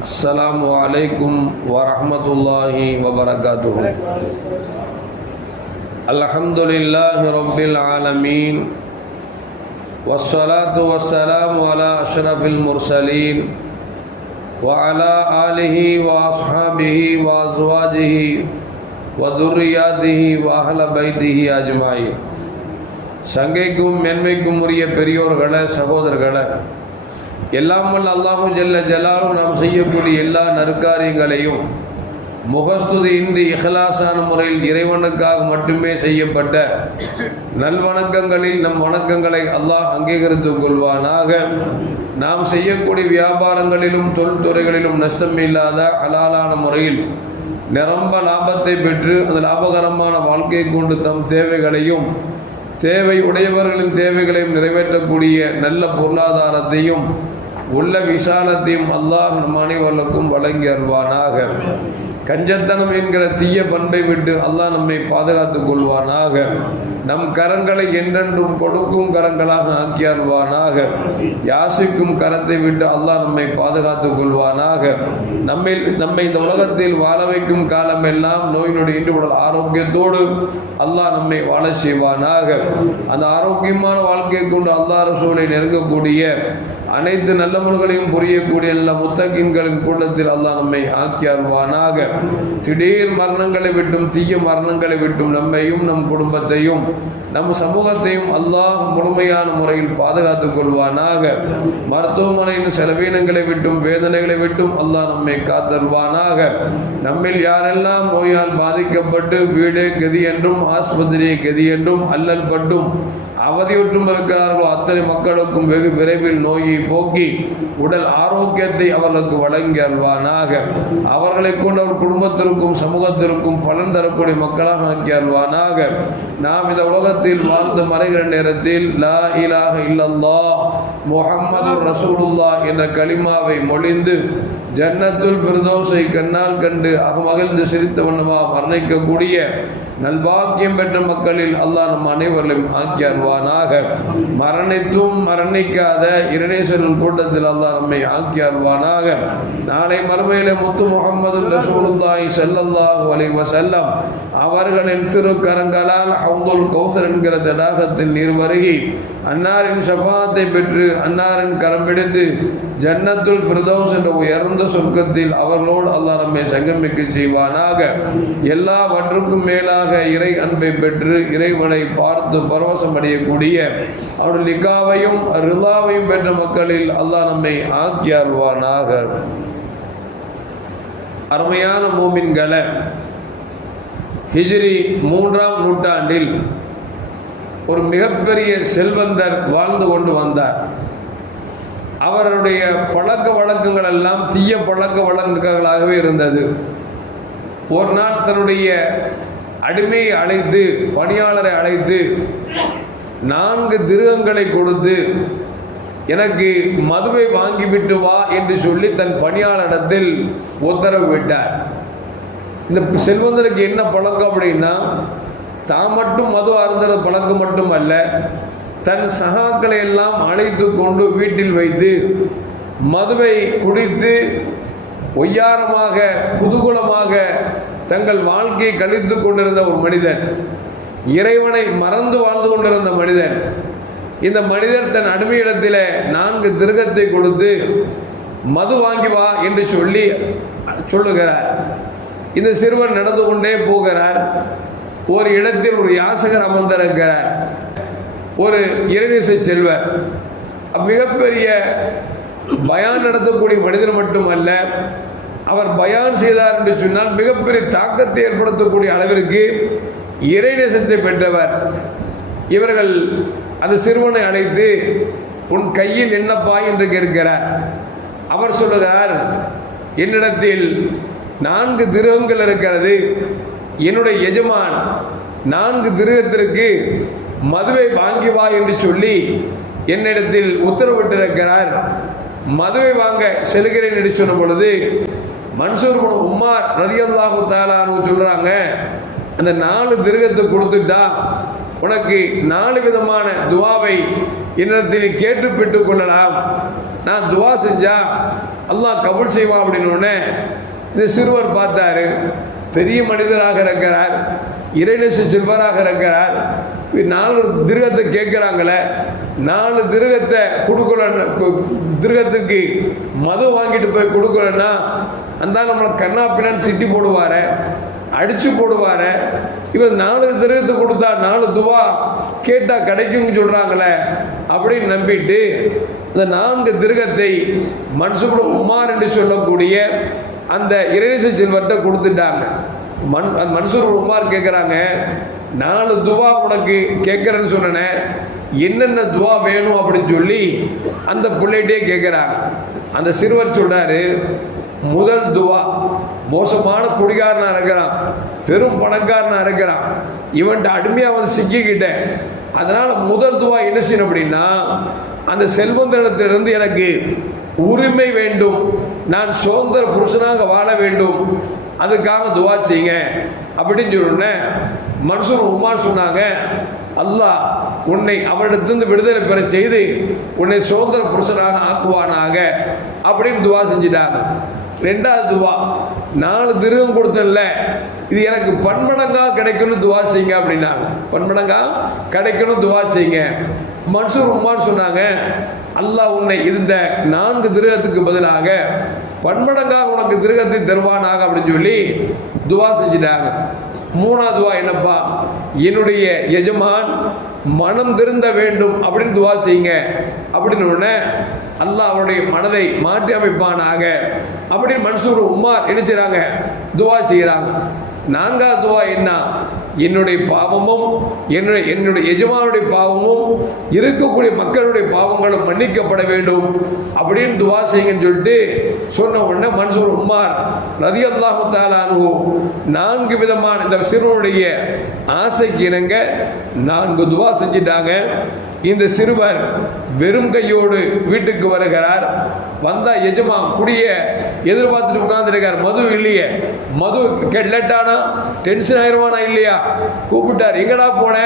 السلام عليكم ورحمة الله وبركاته. الحمد لله رب العالمين والصلاة والسلام على أشرف المرسلين وعلى آله وأصحابه وأزواجه وذرياته وأهل بيته أجمعين. சங்கைக்கும் மென்மைக்கும் உரிய பெரியோர்களே, சகோதரர்களே, எல்லாம் வல்ல அல்லாஹு ஜல்ல ஜலாலும் நாம் செய்யக்கூடிய எல்லா நற்காரியங்களையும் முகஸ்துதி இன்றி இஹ்லாஸான முறையில் இறைவனுக்காக மட்டுமே செய்யப்பட்ட நல்வணக்கங்களில் நம் வணக்கங்களை அல்லாஹ் அங்கீகரித்துக் கொள்வானாக. நாம் செய்யக்கூடிய வியாபாரங்களிலும் தொழில்துறைகளிலும் நஷ்டம் இல்லாத ஹலாலான முறையில் நிரம்ப லாபத்தை பெற்று அந்த லாபகரமான வாழ்க்கையை கொண்டு தம் தேவைகளையும் தேவை உடையவர்களின் தேவைகளையும் நிறைவேற்றக்கூடிய நல்ல பொருளாதாரத்தையும் உள்ள விசாலத்தையும் அல்லாஹ் நம் அனைவருக்கும் வழங்கி அருள்வானாக. கஞ்சத்தனம் என்கிற தீய பண்பை விட்டு அல்லாஹ் நம்மை பாதுகாத்துக் கொள்வானாக. நம் கரங்களை என்றென்றும் கொடுக்கும் கரங்களாக ஆக்கி அருள்வானாக. யாசிக்கும் கரத்தை விட்டு அல்லாஹ் நம்மை பாதுகாத்துக் கொள்வானாக. நம்மை இந்த உலகத்தில் வாழ வைக்கும் காலமெல்லாம் நோய் நொடி இன்று உடல் ஆரோக்கியத்தோடு அல்லாஹ் நம்மை வாழ செய்வானாக. அந்த ஆரோக்கியமான வாழ்க்கையை கொண்டு அல்லாஹ் ரசூலை நெருங்கக்கூடிய அனைத்து நல்ல முறைகளையும் புரியக்கூடிய நல்ல முத்தகின்களின் கூட்டத்தில் அல்லாஹ் நம்மை ஆக்கி அருள்வானாக. திடீர் மரணங்களை விட்டும் தீய மரணங்களை விட்டும் நம்மையும் நம் குடும்பத்தையும் நம் சமூகத்தையும் அல்லாஹ் முழுமையான முறையில் பாதுகாத்துக் கொள்வானாக. மருத்துவமனையின் செலவீனங்களை விட்டும் வேதனைகளை விட்டும் அல்லாஹ் நம்மை காத்தருவானாக. நம்மில் யாரெல்லாம் நோயால் பாதிக்கப்பட்டு வீடே கதி என்றும் ஆஸ்பத்திரியை கதி என்றும் அல்லல் பட்டும் அவதியுற்றும் இருக்கிறார்களோ அத்தனை மக்களுக்கும் வெகு விரைவில் நோயை போக்கி உடல் ஆரோக்கியத்தை அவர்களுக்கு வழங்கி அல்வானாக. அவர்களை கொண்டு அவர் குடும்பத்திற்கும் சமூகத்திற்கும் பலன் தரக்கூடிய மக்களாக ஆக்கி அல்வானாக. நாம் இந்த உலகத்தில் வாழ்ந்து மறைகிற நேரத்தில் லா இலாஹ இல்லல்லாஹ் முஹம்மது ரசூலுல்லாஹ் என்ற கலிமாவை மொழிந்து ஜன்னத்துல் ஃபிர்தௌஸை கண்ணால் கண்டு அகமகிழ்ந்து சிரித்த வண்ணமாக வர்ணிக்கக்கூடிய நல்பாக்கியம் பெற்ற மக்களில் அல்லாஹ் நம் அனைவர்களையும் ஆக்கி அருள்வானாக. மரணித்தும் மரணிக்காத இறைநேசரின் கூட்டத்தில் அல்லாஹ் நம்மை ஆக்கி அருள்வானாக. நாளை மறுமையிலே முத்து முஹம்மது ரசூலுல்லாஹி ஸல்லல்லாஹு அலைஹி வஸல்லம் அவர்களின் திருக்கரங்களால் ஹவுதுல் கௌசர் என்கிற தடாகத்தில் நீர் வருகி அன்னாரின் ஷஃபாஅத்தை பெற்று அன்னாரின் கரம் பிடித்து ஜன்னத்துல் ஃபிர்தௌஸ் என்ற உயர்ந்த சொர்க்கத்தில் அவர்களோடு அல்லாஹ் நம்மை சங்கமிக்க செய்வானாக. எல்லாவற்றுக்கும் மேலாக இறை அன்பை பெற்று இறைவனை பார்த்து பரவசம் அடையக்கூடிய அவருடைய லிகாவையும் ரிலாவையும் பெற்ற மக்களில் அல்லாஹ் நம்மை ஆக்கி அருள்வானாக. அருமையான மூமின்களே, ஹிஜ்ரி 3ஆம் நூற்றாண்டில் ஒரு மிகப்பெரிய செல்வந்தர் வாழ்ந்து கொண்டு வந்தார். அவருடைய பழக்க வழக்கங்கள் எல்லாம் தீய பழக்க வழக்கங்களாகவே இருந்தது. ஒரு நாள் தன்னுடைய அடிமையை அழைத்து பணியாளரை அழைத்து 4 திரகங்களை கொடுத்து எனக்கு மதுவை வாங்கிவிட்டு வா என்று சொல்லி தன் பணியாளரிடத்தில் உத்தரவு விட்டார். இந்த செல்வந்தருக்கு என்ன பழக்கம் அப்படின்னா, தான் மட்டும் மது அருந்துற பழக்கம் மட்டும் அல்ல, தன் சகாக்களை எல்லாம் அழைத்து கொண்டு வீட்டில் வைத்து மதுவை குடித்து ஒய்யாரமாக குதூகலமாக தங்கள் வாழ்க்கையை கழித்து கொண்டிருந்த ஒரு மனிதன், இறைவனை மறந்து வாழ்ந்து கொண்டிருந்த மனிதன். இந்த மனிதர் தன் அடிமையிடத்தில் 4 திரகத்தை கொடுத்து மது வாங்கி வா என்று சொல்லி சொல்லுகிறார். இந்த சிறுவன் நடந்து கொண்டே போகிறார். ஒரு இடத்தில் ஒரு யாசகர் அமர்ந்திருக்கிறார், ஒரு இறைநேச செல்வர். மிகப்பெரிய பயான் நடத்தக்கூடிய மனிதர் மட்டுமல்ல, அவர் பயான் செய்தார் என்று சொன்னால் மிகப்பெரிய தாக்கத்தை ஏற்படுத்தக்கூடிய அளவிற்கு இறைநேசத்தை பெற்றவர். இவர்கள் அந்த சிறுவனை அழைத்து உன் கையில் என்னப்பா என்று கேட்கிறார். அவர் சொல்லுகிறார், என்னிடத்தில் 4 திரகங்கள் இருக்கிறது. என்னுடைய எஜமான் 4 திரகத்திற்கு மதுவை வாங்கி வா என்று சொல்லி என்னிடத்தில் உத்தரவிட்டிருக்கிறார். மதுவை வாங்க செல்கிறேன் என்று சொன்ன பொழுது மன்சூர் இப்னு உமர் ரலியல்லாஹு தஆலா அன்ஹு சொல்றாங்க, அந்த 4 திரகத்தை கொடுத்துட்டா உனக்கு 4 விதமான துவாவை என்னிடத்தில் கேட்டு பெற்றுக் கொள்ளலாம். நான் துவா செஞ்சா அல்லாஹ் கபூல் செய்வான் அப்படின்னு உடனே இந்த சிறுவர் பார்த்தாரு. பெரிய மனிதராக இருக்கிறார், இறைநேச செல்வராக இருக்கிறார். 4 திருகத்தை கேட்கிறாங்களே, 4 திருகத்தை கொடுக்கல, திருகத்துக்கு மது வாங்கிட்டு போய் கொடுக்கலன்னா அந்த நம்மளை கண்ணா பின்னான்னு திட்டி போடுவார, அடிச்சு போடுவார. இவர் 4 திருகத்தை கொடுத்தா 4 துவா கேட்டா கிடைக்கும்னு சொல்றாங்களே அப்படின்னு நம்பிட்டு இந்த 4 திருகத்தை மன்சூர் உமார் என்று சொல்லக்கூடிய அந்த இறைநேச செல்வர்கிட்ட கொடுத்துட்டாங்க. மன்சூர் உமார் கேட்குறாங்க, 4 துவா உனக்கு கேட்குறேன்னு சொன்னேன், என்னென்ன துவா வேணும் அப்படின்னு சொல்லி அந்த பிள்ளைகிட்டே கேட்குறாங்க. அந்த சிறுவர் சொல்றாரு, முதல் துவா, மோசமான குடிகாரனா இருக்கிறான், பெரும் பணக்காரனா இருக்கிறான், இவன்ட்ட அடிமையா வந்து சிக்கிக்கிட்டேன். அதனால முதல் துவா என்ன செய்யணும் அப்படின்னா, அந்த செல்வந்தனத்திலிருந்து எனக்கு உரிமை வேண்டும், நான் சுதந்திர புருஷனாக வாழ வேண்டும், அதுக்காக துவா செய்யுங்க அப்படின்னு சொன்ன மன்சூர் உமார் சொன்னாங்க, அல்லாஹ் உன்னை அவனிடத்திலிருந்து விடுதலை பெற செய்து உன்னை சுதந்திர புருஷனாக ஆக்குவானாக அப்படின்னு துவா செஞ்சிட்டாங்க. 2வது துவா, 4 திருகம் கொடுத்தல, இது எனக்கு பன்மடங்கா கிடைக்கணும் துவா செய்யுங்க அப்படின்னாங்க. பன்மடங்கா கிடைக்கணும் துவா செய்யுங்க. மன்சூர் உமார் சொன்னாங்க, அல்லாஹ் உன்னை இந்த 4 திருகத்துக்கு பதிலாக பன்மடங்காக உனக்கு திருகத்தை தருவானாக அப்படின்னு சொல்லி துவா செஞ்சிட்டாங்க. 3வது துவா என்னப்பா, என்னுடைய எஜமான் மனம் திருந்த வேண்டும் அப்படின்னு துவா செய்யுங்க அப்படின்னு உடனே அல்லாஹ் அவருடைய மனதை மாற்றி அமைப்பானாக அப்படின்னு மன்சூர் உமார் என்ன செய்றாங்க, துவா செய்கிறாங்க. 4வது துவா என்ன, என்னுடைய பாவமும் என்னுடைய எஜமானுடைய பாவமும் இருக்கக்கூடிய மக்களுடைய பாவங்களும் மன்னிக்கப்பட வேண்டும் அப்படின்னு துவா செய்யுங்கன்னு சொல்லிட்டு சொன்ன உடனே மன்சூர் உமார் ரலியல்லாஹு தஆலா அன்ஹு 4 விதமான இந்த சிறுவனுடைய ஆசைக்கு இணங்க 4 துவா செஞ்சிட்டாங்க. இந்த சிறுவர் வெறும் கையோடு வீட்டுக்கு வருகிறார். வந்தா எஜமா குடிய எதிர்பார்த்துட்டு உட்கார்ந்துருக்கார். மது இல்லையே, மது லேட்டானா டென்ஷன் ஆயிடுவானா இல்லையா, கூப்பிட்டார், எங்கடா போன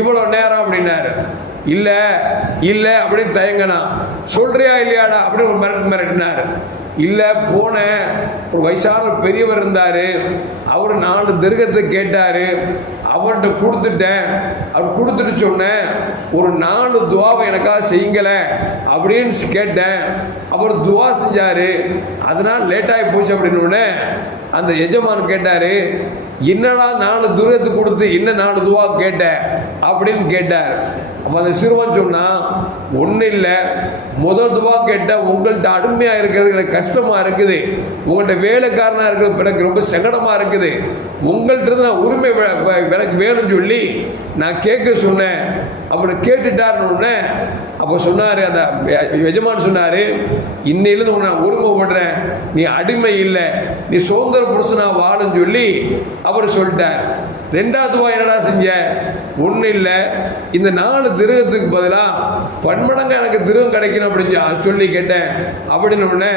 இவ்வளவு நேரம் அப்படின்னாரு. இல்ல இல்ல அப்படின்னு தயங்கனா. சொல்றியா இல்லையாடா அப்படின்னு ஒரு மிரட்டினார். இல்ல போனேன், ஒரு வயசான ஒரு பெரியவர் இருந்தாரு, அவர் 4 திருகத்தை கேட்டாரு, அவர்கிட்ட கொடுத்துட்டேன். அவர் கொடுத்துட்டு சொன்னேன், ஒரு 4 துவாவை எனக்காக செய்யுங்கள அப்படின்னு கேட்டேன். அவர் துவா செஞ்சாரு, அதனால லேட் ஆகி போச்சு அப்படின்னு அந்த எஜமான் கேட்டாரு, என்னடா 4 துருகத்தை கொடுத்து என்ன 4 துவா கேட்ட அப்படின்னு கேட்டார். அப்ப அந்த சிறுவன் சொன்னா, ஒன்றும் இல்லை, முதல் துவா கேட்ட உங்கள்கிட்ட அடிமையா இருக்கிறது எனக்கு கஷ்டமா இருக்குது, உங்கள்கிட்ட வேலைக்காரனா இருக்கிறது எனக்கு ரொம்ப சங்கடமா இருக்குது, உங்கள்கிட்ட நான் உரிமை எனக்கு வேணும்னு சொல்லி நான் கேட்க சொன்னேன். அப்படி கேட்டுட்டாருன்னு அப்போ சொன்னாரு, அந்த எஜமான் சொன்னாரு, இன்னையிலிருந்து நான் உரிமை விடுறேன், நீ அடிமை இல்லை, நீ சுதந்திர புருஷனா வாழுன்னு சொல்லி அவர் சொல்லிட்டார். 2வது துவா என்னடா செஞ்ச, ஒன்றும் இல்லை, இந்த 4 திருகத்துக்கு பதிலாக பன்மடங்கா எனக்கு திருகம் கிடைக்கணும் அப்படின்னு சொல்லி கேட்டேன் அப்படின்னு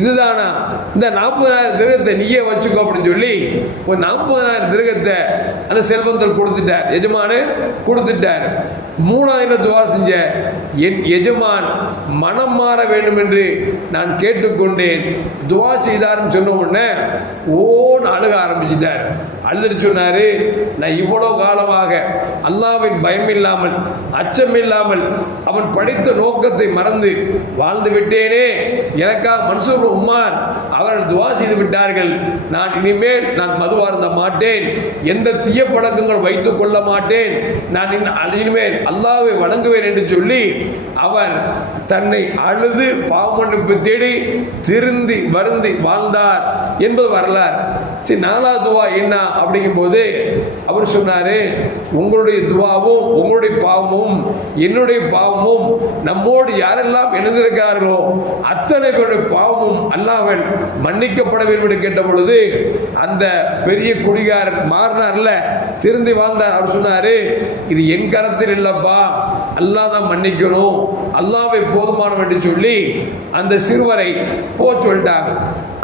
இதுதானா, இந்த 40,000 திருகத்தை நீயே வச்சுக்கோ அப்படின்னு சொல்லி ஒரு 40,000 திருகத்தை அந்த செல்வந்தர் கொடுத்துட்டார், எஜமானு கொடுத்துட்டார். 3வது துவா செஞ்ச, என் எஜமான் மனம் மாற வேண்டும் என்று நான் கேட்டுக்கொண்டேன், துவா செய்தார்னு சொன்ன உடனே ஓன்னு அழுக ஆரம்பிச்சிட்டார். அழுதுட்டு சொன்னாரு, நான் இவ்வளவு காலமாக அல்லாஹ்வின் பயம் இல்லாமல் அச்சம் இல்லாமல் அவன் படித்த நோக்கத்தை மறந்து வாழ்ந்து விட்டேனே, எனக்காக மன்சூர் உமார் அவர்கள் துவா செய்து விட்டார்கள், நான் இனிமேல் நான் மது அருந்த மாட்டேன், எந்த தீய பழக்கங்கள் வைத்துக் கொள்ள மாட்டேன், நான் இனிமேல் அல்லாஹ்வை வணங்குவேன் என்று சொல்லி அவர் தன்னை அழுது பாவமன்னிப்பு தேடி திருந்தி வருந்தி வாழ்ந்தார் என்பது வரலாறு. சரி, 4வது துவா என்ன அப்படிங்கும் போது அவர் சொன்னாரு, உங்களுடைய துவாவும் உங்களுடைய பாவமும் என்னுடைய பாவமும் நம்மோடு யாரெல்லாம் இணைந்திருக்கிறார்களோ அத்தனை பேருடைய பாவமும் அல்லாஹ்வால் மன்னிக்கப்பட வேண்டும் என்று கேட்ட பொழுது அந்த பெரிய குடிகாரர் மாறினார்ல, திருந்தி வாழ்ந்தார். அவர் சொன்னாரு, இது என் கரத்தில் இல்லப்பா, அல்லாஹ் தான் மன்னிக்கணும், அல்லாஹ்வை போதுமானவன் என்று சொல்லி அந்த சிறுவரை போ சொல்லிட்டாங்க.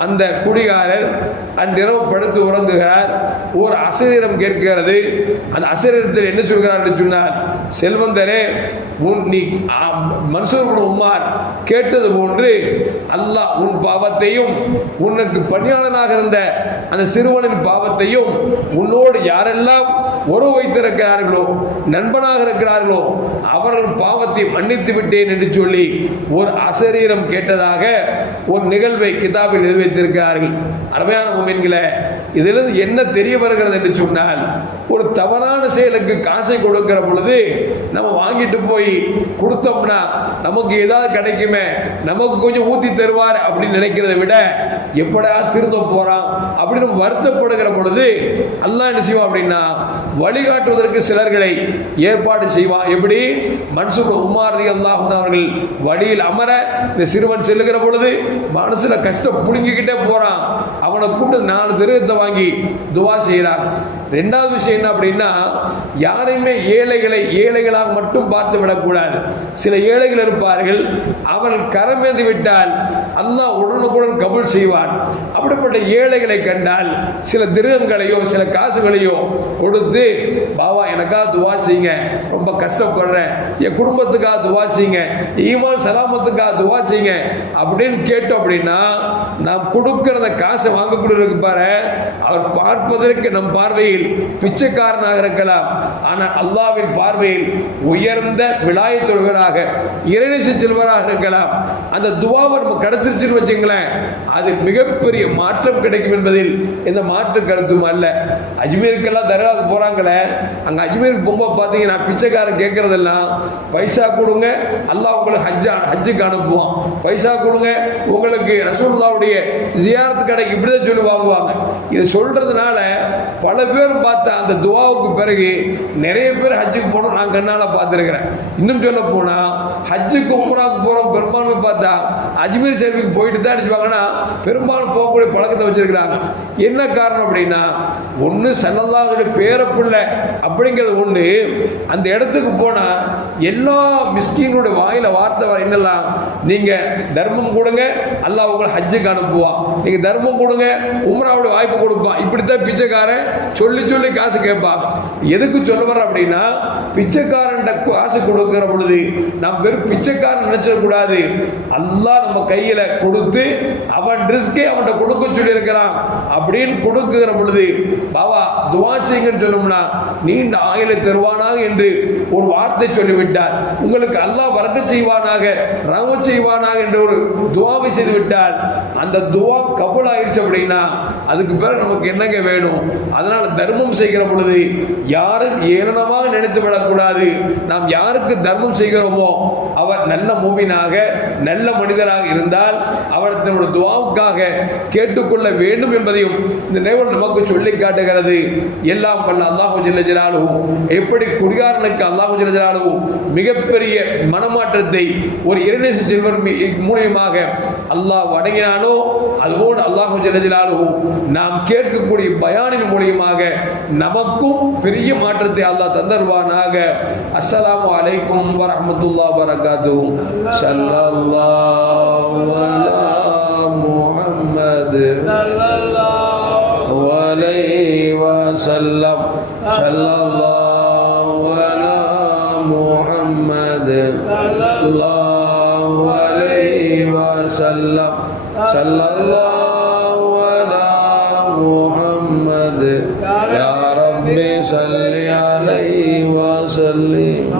அந்த குடிகாரர் அன்றிரவு படுத்து உறங்குகிறார். ஒரு அசரீரம் கேட்கிறது. அந்த அசரீரத்தில் என்ன சொல்கிறார் என்று சொன்னார், செல்வந்தரே, நீ மன்சூர் உமார் கேட்டது போன்று அல்லாஹ் உன் பாவத்தையும் உனக்கு பணியாளனாக இருந்த அந்த சிறுவனின் பாவத்தையும் உன்னோடு யாரெல்லாம் உறவு வைத்திருக்கிறார்களோ நண்பனாக இருக்கிறார்களோ அவர்கள் பாவத்தை மன்னித்து விட்டேன் என்று சொல்லி ஒரு அசரீரம் கேட்டதாக ஒரு நிகழ்வை கிதாபில் எழுதி வைத்திருக்கிறார்கள். அருமையான முஃமின்களே, இதிலிருந்து என்ன தெரிய வருகிறது என்று சொன்னால், ஒரு தவறான செயலுக்கு காசை கொடுக்கிற பொழுது நம்ம வாங்கிட்டு போய் கொடுத்தோம்னா நமக்கு ஏதாவது கிடைக்குமே, நமக்கு கொஞ்சம் ஊத்தி தருவார் அப்படின்னு நினைக்கிறத விட எப்படா திருந்த போறான் அப்படின்னு வருத்தப்படுகிற பொழுது அல்லாஹ் என்ன செய்வான் அப்படின்னா வழிகாட்டுவதற்கு சிலர்களை ஏற்பாடு செய்வான். எப்படி மன்சூர் உமார் ரலியல்லாஹு அன்ஹு அவர்கள் வழியில் அமர இந்த சிறுவன் செல்லுகிற பொழுது மனசுல கஷ்டம் புடுங்கிக்கிட்டே போறான். அவனை கூப்பிட்டு 4 திருகத்தை வாங்கி துவா செய்கிறான். ரெண்டாவது விஷயம் என்ன அப்படின்னா, யாரையுமே ஏழைகளாக மட்டும் பார்த்து விடக்கூடாது. சில ஏழைகள் இருப்பார்கள், அவர்கள் கரமேந்து விட்டால் அல்லாஹ் உடனுக்குடன் கபூல் செய்வான். அப்படிப்பட்ட ஏழைகளை கண்டால் சில திருகங்களையோ சில காசுகளையோ கொடுத்து, பாவா எனக்காக துவா செய்யுங்க, ரொம்ப கஷ்டப்படுறேன், என் குடும்பத்துக்காக துவா செய்யுங்க, ஈமான் சலாமத்துக்காக துவா செய்யுங்க அப்படின்னு கேட்டோம் அப்படின்னா, நாம் கொடுக்கிற காசை வாங்கக்கூடிய பாரு, அவர் பார்ப்பதற்கு நம் பார்வையில் பிச்சைக்காரனாக இருக்கலாம், ஆனால் அல்லாஹ்வின் பார்வையில் உயர்ந்த விலாயத்தொழுவராக இறைநேச செல்வராக இருக்கலாம். அந்த துவாவை நம்ம கிடைச்சிருச்சுன்னு வச்சுங்களேன், அது மிகப்பெரிய மாற்றம் கிடைக்கும் என்பதில் எந்த மாற்று கருத்தும் அல்ல. அஜ்மீருக்கெல்லாம் தர்காவுக்கு போறாங்களே, அங்க அஜ்மீருக்கு போகும்போது பார்த்தீங்கன்னா பிச்சைக்காரன் கேட்கறதெல்லாம் பைசா கொடுங்க, அல்லாஹ் உங்களுக்கு ஹஜ்ஜுக்கு அனுப்புவான், பைசா கொடுங்க உங்களுக்கு ரசூலுல்லாஹ்வுடைய ஜியாரத்து கடைக்கு, இப்படிதான் சொல்லி வாங்குவாங்க. இது சொல்றதுனால பல பேர் பார்த்த அந்த துவாவுக்கு பிறகு நிறைய பேர் ஹஜ்ஜுக்கு போனோம் நான் கண்ணால பார்த்துருக்கிறேன். இன்னும் சொல்ல போனா ஹஜ்ஜுக்கு உம்ராவுக்கு போறோம் பெரும்பான்மை பார்த்தா அஜ்மீர் ஷெரீஃபுக்கு போயிட்டு தான் நினைச்சுவாங்கன்னா பெரும்பாலும் போகக்கூடிய பழக்கத்தை வச்சிருக்கிறாங்க. என்ன காரணம் அப்படின்னா, ஒன்று ஸல்லல்லாஹு அலைஹி பேரப்புள்ள அப்படிங்கிறது ஒன்று. அந்த இடத்துக்கு போனா எல்லா மிஸ்கீனுடைய வாயில வார்த்தை என்னெல்லாம், நீங்க தர்மம் கொடுங்க அல்லாஹ் உங்களை ஹஜ்ஜுக்கு அனுப்புவான், நீங்க தர்மம் கொடுங்க உம்ராவுடைய வாய்ப்பு கொடுப்பான், இப்படித்தான் பிச்சைக்காரன் சொல்லி சொல்லி காசு கேட்பாங்க. எதுக்கு சொல்ல வர அப்படின்னா, பிச்சைக்காரன் காசு கொடுக்கிற பொழுது நாம் வெறும் பிச்சைக்காரன் நினைச்சிடக்கூடாது. அல்லாஹ் நம்ம கையில கொடுத்து அவன் ரிஸ்கே அவன்கிட்ட கொடுக்க சொல்லி இருக்கிறான் அப்படின்னு கொடுக்கிற பொழுது, பாவா துவா செய்யுங்கன்னு சொன்னோம்னா நீண்ட ஆயுளை தருவானாக என்று ஒரு வார்த்தை சொல்லிவிட்டார். உங்களுக்கு அல்லாஹ் பரக்கத் செய்வானாக, ரஹ்மத் செய்வானாக என்று ஒரு துவாவை செய்து விட்டால் அந்த துவா கபூல் ஆயிடுச்சு அப்படின்னா அதுக்கு பிறகு நமக்கு என்னங்க வேணும்? அதனால தர்மம் செய்கிற பொழுது யாரும் ஏளனமாக நினைத்து விடக்கூடாது. நாம் யாருக்கு தர்மம் செய்கிறோமோ அவர் நல்ல மூமினாக நல்ல மனிதராக இருந்தால் அவர் தன்னுடைய துவாவுக்காக கேட்டுக்கொள்ள வேண்டும் என்பதையும் இந்த நிகழ்வு நமக்கு சொல்லி காட்டுகிறது. எல்லாம் வல்ல அல்லாஹு ஜல்ல ஜலாலுஹு எப்படி குடிகாரனுக்கு அல்லாஹு ஜல்ல ஜலாலுஹு மிகப்பெரிய மனமாற்றத்தை ஒரு இறைநேச செல்வர் மூலமாக அல்லாஹ் வழங்கினானோ, அதுபோல் அல்லாஹு ஜல்ல ஜலாலுஹு நாம் கேட்கக்கூடிய பயானின் மூலமாக நமக்கும் பெரிய மாற்றத்தை அல்லாஹ் தந்தருவானாக. அஸ்ஸலாமு அலைக்கும் வரஹ்மத்துல்லாஹி வபரகாத்துஹு. ஸல்லல்லாஹு அலா முஹம்மது ஸல்லல்லாஹு அலைஹி வஸல்லம். ஸல்லல்லாஹு அலா முஹம்மது ஸல்லல்லாஹு அலைஹி வஸல்லம். ஸல்லல்லாஹு அலா முஹம்மது யா ரப்பி ஸல்லி அலைஹி வஸல்லிம்.